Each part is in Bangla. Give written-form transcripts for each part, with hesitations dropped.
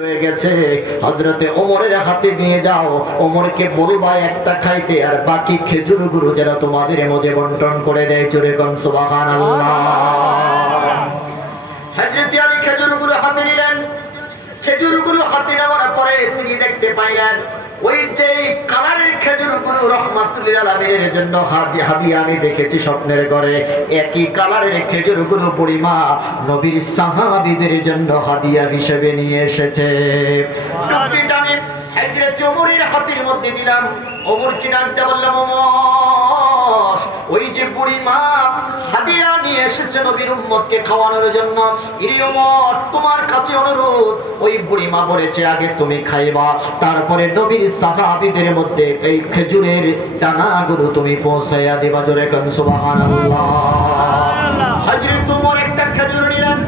হয়ে গেছে। হযরতে ওমরের হাতে নিয়ে যাও, ওমরকে বলবা একটা খাইতে, আর বাকি খেজুরগুলো যেন তোমাদের মধ্যে বন্টন করে দেয়। জোরে কোন সুবহানাল্লাহ। হযরতে আলী খেজুরগুলো হাতে নিলেন। খেজুরগুলো হাতে নেওয়ার পরে তিনি দেখতে পাইলেন ওই যে কালারের খেজুরগুলো রহমাতুল্লিল আলামিনের জন্য হাদিয়া আমি দেখেছি স্বপ্নের ঘরে, একই কালারের খেজুরগুলো বুড়িমা নবীর সাহাবীদের জন্য হাদিয়া হিসেবে নিয়ে এসেছে। টুকরিটা আমি হযরত ওমরের হাতের মধ্যে দিলাম। ওমর কি ডাকতে বললাম, ওমর ওই যে বুড়িমা হাদিয়া নিয়ে এসেছে নবীর উম্মতকে খাওয়ানোর জন্য, ইরে ওমর তোমার কাছে অনুরোধ, ওই বুড়িমা বলেছে আগে তুমি খাইবা, তারপরে নবীর সাহাবীদের মধ্যে এই খেজুরের দানাগুলো তুমি পৌঁছাইয়া দিবা। জোরে কোন সুবহানাল্লাহ। হযরত ওমর একটা খেজুর নিলেন।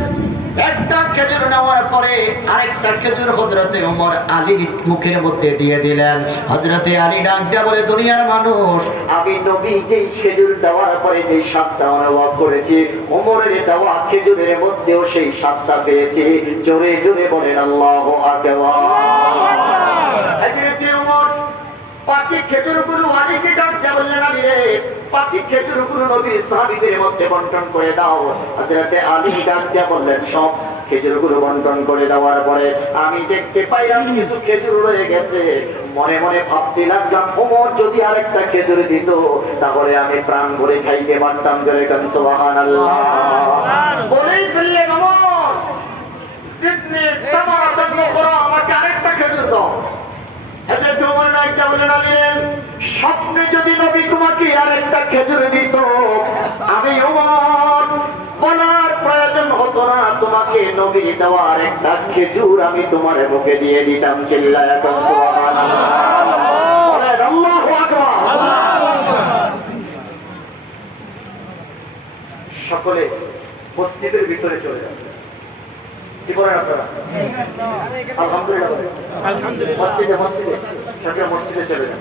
একটা খেজুর নেওয়ার পরে আরেকটা খেজুর হযরতে ওমর আলীর মুখের মধ্যে দিয়ে দিলেন। হযরতে আলী ডাক দিয়া বলে, দুনিয়ার মানুষ, আমি নবী যে খেজুর দেওয়ার পরে যে স্বাদটা অনুভব করেছি, ওমরের দেওয়া খেজুরের মধ্যেও সেই স্বাদটা পেয়েছি। জোরে জোরে বলেন আল্লাহু আকবার। হযরতে ওমর পাখি খেজুরগুলো আলীকে ডাক দিয়া বললেন, আলী রে পাখি খেজুরগুলো নবীর সাহাবীদের মধ্যে বন্টন করে দাও। হযরতে আলী ডাক দিয়া বললেন, সব খেজুরগুলো বন্টন করে দেওয়ার পরে আমি দেখতে পাইলাম কিছু খেজুর রয়ে গেছে। মনে মনে ভাবতে লাগলাম, ওমর যদি আরেকটা খেজুর দিত তাহলে আমি প্রাণ ভরে খাইতে পারতাম। জোরে কোন সুবহানাল্লাহ। বলেই ফেললেন, ওমর জিদনি তামারাতান উখরা, আমাকে আরেকটা খেজুর দাও। হযরত ওমর ডাকতে বললেন, আলী স্বপ্নে যদি নবী তোমাকে আরেকটা খেজুর দিত, আমি ওমর বলার প্রয়োজন হতো না, তোমাকে নবীর দেওয়া আরেকটা খেজুর আমি তোমার বুকে দিয়ে দিতাম। চিল্লায়া কোন সুবহানাল্লাহ। বলেন আল্লাহু আকবার। সকলে মসজিদের ভিতরে চলে যান। কি বলেন আপনারা? আলহামদুলিল্লাহ। মসজিদে মসজিদে চলে যান।